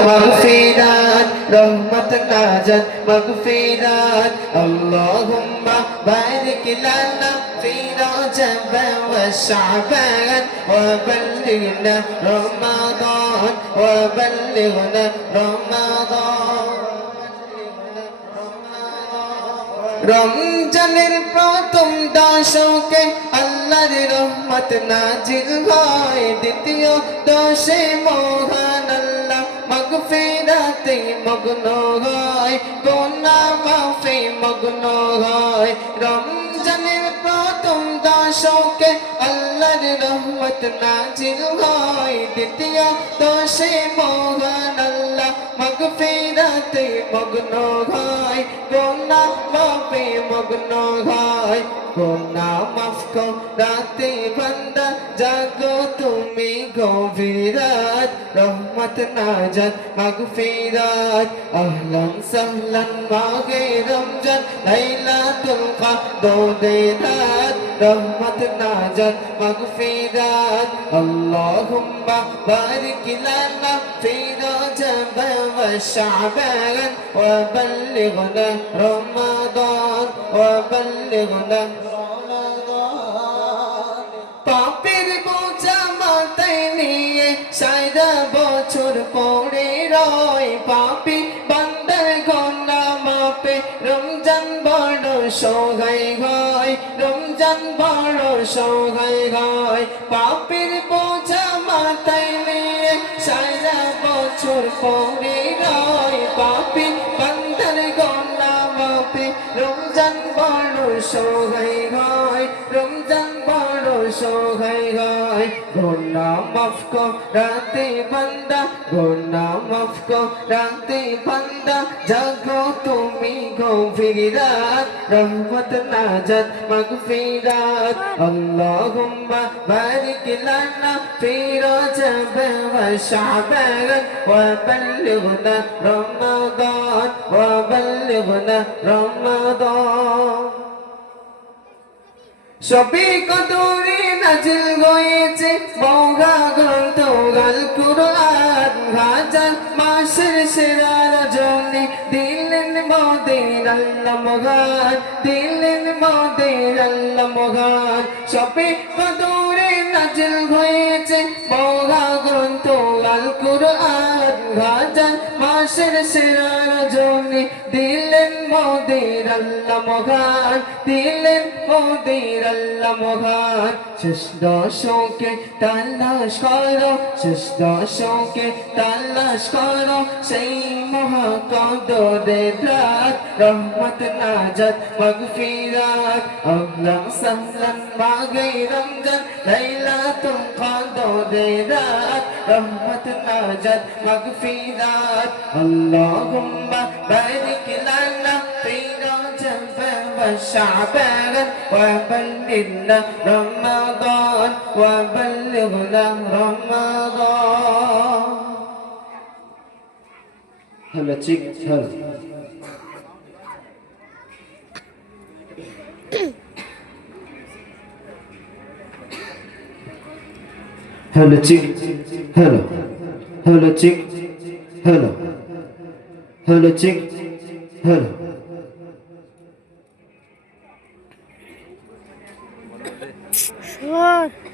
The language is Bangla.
مغفرات رحمة ناجت مغفرات اللهم بارك لنا في رجب وشعبان وبلغنا رمضان وبلغنا رمضان রমজানের প্রথম দশকে আল্লাহর রহমত নাজিল হয় দ্বিতীয় দশে মহান আল্লাহ মগফিরাতে মগ্ন হয় গোনা মাফে মগ্ন হয়। রমজানের প্রথম দশকে আল্লাহর রহমত নাজিল হয়। দ্বিতীয় দশে আল্লাহ মগফিরাতে মগ্ন হয়। গোনা মাফে মগ্ন হয়। গোনা মাফ রাতে বান্দা, জাগো তুমি গভীরাত। রহমত নাজাত মাগফিরাত আহলান সাহলান মাগে রমজান, লাইলাতুল কদর রহমত নাজাত মাগফিরাত আল্লাহুম্মা বারিক লানা في رجب وشعبان وبلغنا رمضان وبلغنا رمضان পাপের বোঝা মাথায় নিয়ে সারা বছর পড়ে রয় পাপি বান্দার গন্ডা মাপে রমজান বড় সহায় হয় রমজান বড় সহায় হয় পাপের বোঝা বছর পরে নয় পাপি বান্দার গন্না মাপে। রমজান বড় সহায় হয় রমজান বড় সহায় হয় গোনা মাফ রাতে বান্দা গোনা মাফ রাতে বান্দা জাগো তুমি গভীর রাত রহমত নাজাত মাগফিরাত আল্লাহুম্মা বারিক লানা ফি রজব ওয়া শাবান ওয়া বাল্লিগনা রমাদান ওয়া বাল্লিগনা রমাদান সবে কদরে নাজিল হয়েছে মৌগা গ্রন্থ, গাল কুরআন হাজার মাসের সেরা রজনী। দিলেন মোদের আল্লাহ মগান দিলেন মোদের আল্লাহ মগান সবে কদরে নাজিল হয়েছে মৌগা গ্রন্থ, গাল কুরআন হাজার মাসের সেরা রজনী। দিলেন মোদের আল্লাহ মগান দিলেন মোদের আল্লাহ মহান শেষ দশকে তালাশ করো শেষ দশকে তালাশ করো সেই মহাকদরে রাত রহমত নাজাত মগফিরাত আল্লাহ সাহলান মাগে রমজান লাইলাতুল কদরে রাত রহমত নাজাত মগফিরাত আল্লাহুম্মা বারিক لنا فينا جنبا وشعبانا وبلغنا رمضان وبلغنا رمضان هلا تشيك هلا Hello, chick. Hello. Hello, chick. Hello. Hello, chick. হলো Sure.